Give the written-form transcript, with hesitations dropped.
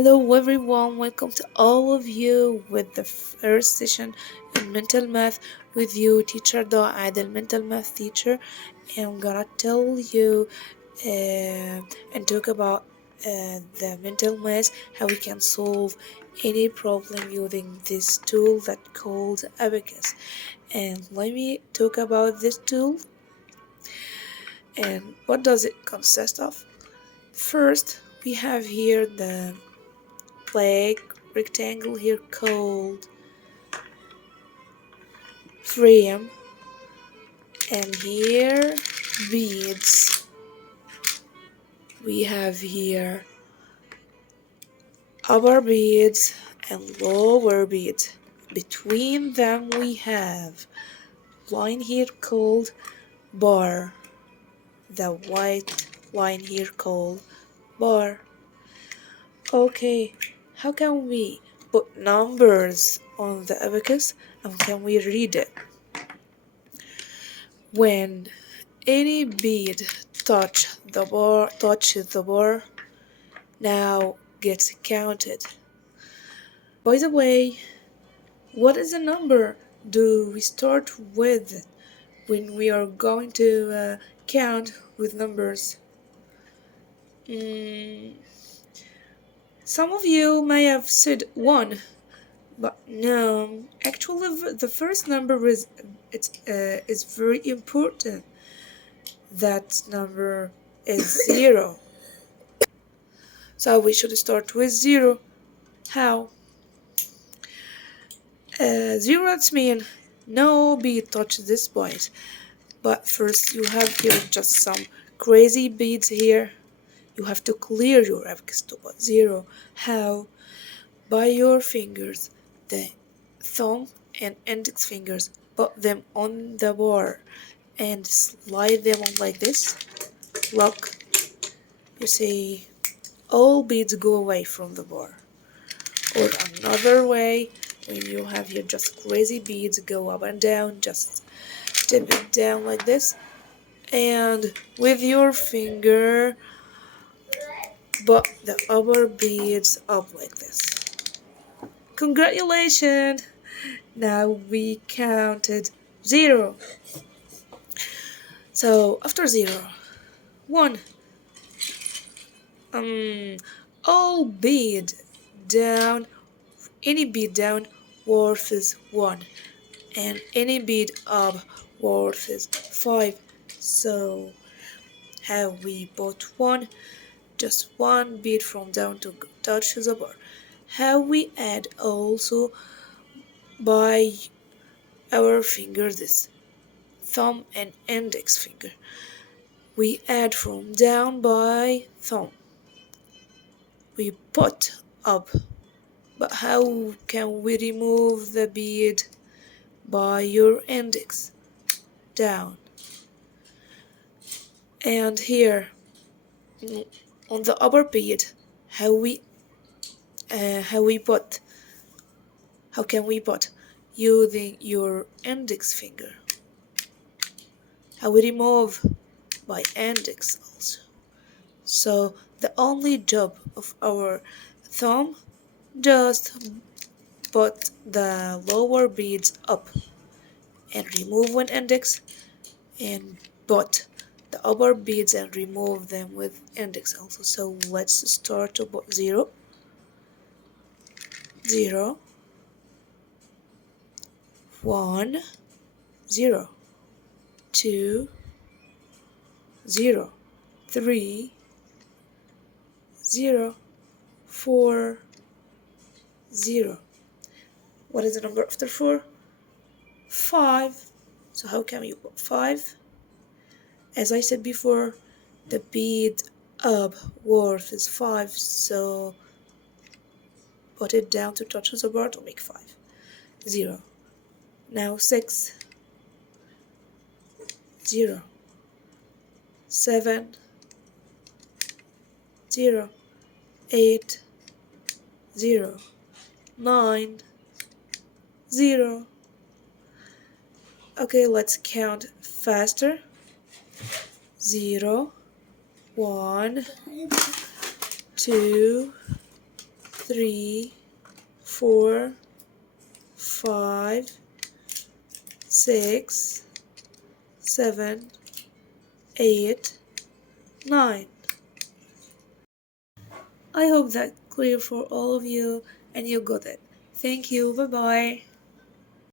Hello everyone, welcome to all of you with the first session in mental math with you, teacher Adel, mental math teacher. And I'm gonna tell you and talk about the mental math, how we can solve any problem using this tool that called Abacus. And let me talk about this tool and what does it consist of. First, we have here the black rectangle here called frame, and here beads. We have here upper beads and lower beads. Between them we have line here called bar, the white line here called bar. Okay, how can we put numbers on the abacus and can we read it? When any bead touches the bar, now gets counted. By the way, what is the number do we start with when we are going to count with numbers? Mm, some of you may have said 1, but no, actually the first number is very important. That number is 0. So we should start with 0. How? 0 that's mean no bead touches this point. But first you have here just some crazy beads here. You have to clear your abacus to put 0. How? By your fingers, the thumb and index fingers, put them on the bar and slide them on like this. Look, you see all beads go away from the bar. Or another way, when you have here just crazy beads go up and down, just tip it down like this, and with your finger put the upper beads up like this. Congratulations! Now we counted 0. So after 0, 1. All bead down, any bead down worth is 1, and any bead up worth is 5. So how we put 1? Just one bead from down to touch the bar. How we add also by our fingers, this thumb and index finger. We add from down by thumb. We put up. But how can we remove the bead? By your index. Down. And here on the upper bead, how can we put? Using your index finger. How we remove? By index also. So the only job of our thumb, just put the lower beads up and remove one index, and put the upper beads and remove them with index also. So let's start to put 0, 0, 1, 0, 2, 0, 3, 0, 4, 0. What is the number after 4? 5. So how can we put 5? As I said before, the bead up worth is 5, so put it down to touch the bar to make 5. 0. Now 6, 0, 7, 0, 8, 0, 9, 0. Okay, let's count faster. 0, 1, 2, 3, 4, 5, 6, 7, 8, 9. I hope that clear for all of you and you got it. Thank you. Bye bye.